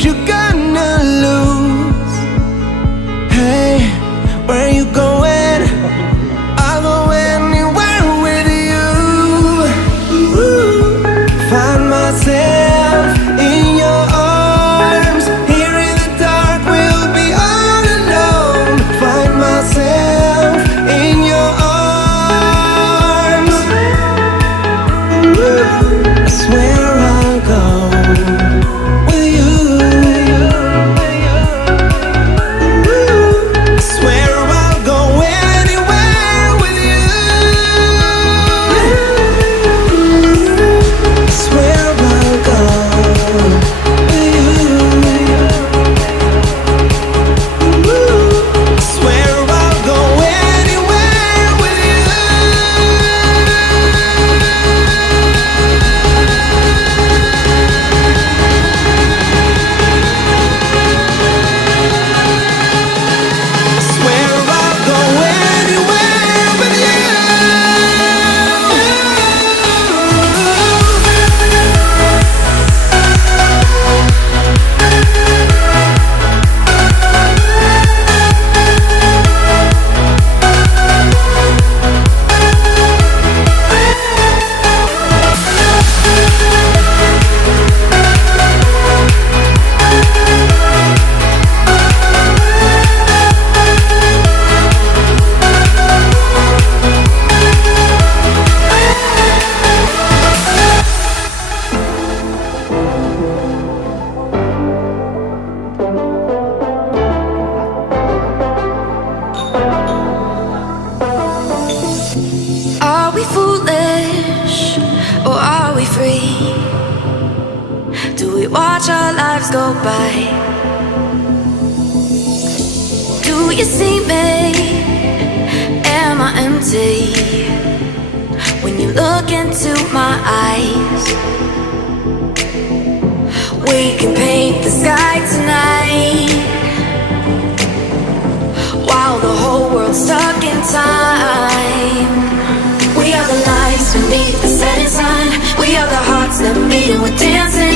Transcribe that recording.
what you're gonna lose. Hey, where you going? I'll go anywhere with you. Find myself in your arms. Here in the dark we'll be all alone. Find myself in your arms. I swear I'll go with you. I swear I'll go anywhere with you. I swear I'll go with you. I swear I'll go anywhere with you. Swear I'll go anywhere with you. Are we foolish or are we free? Do we watch our lives go by? Do you see me? Am I empty? When you look into my eyes, we can paint the sky tonight, while the whole world's stuck in time. We are the lights beneath the setting sun. We are the hearts that beat and we're dancing.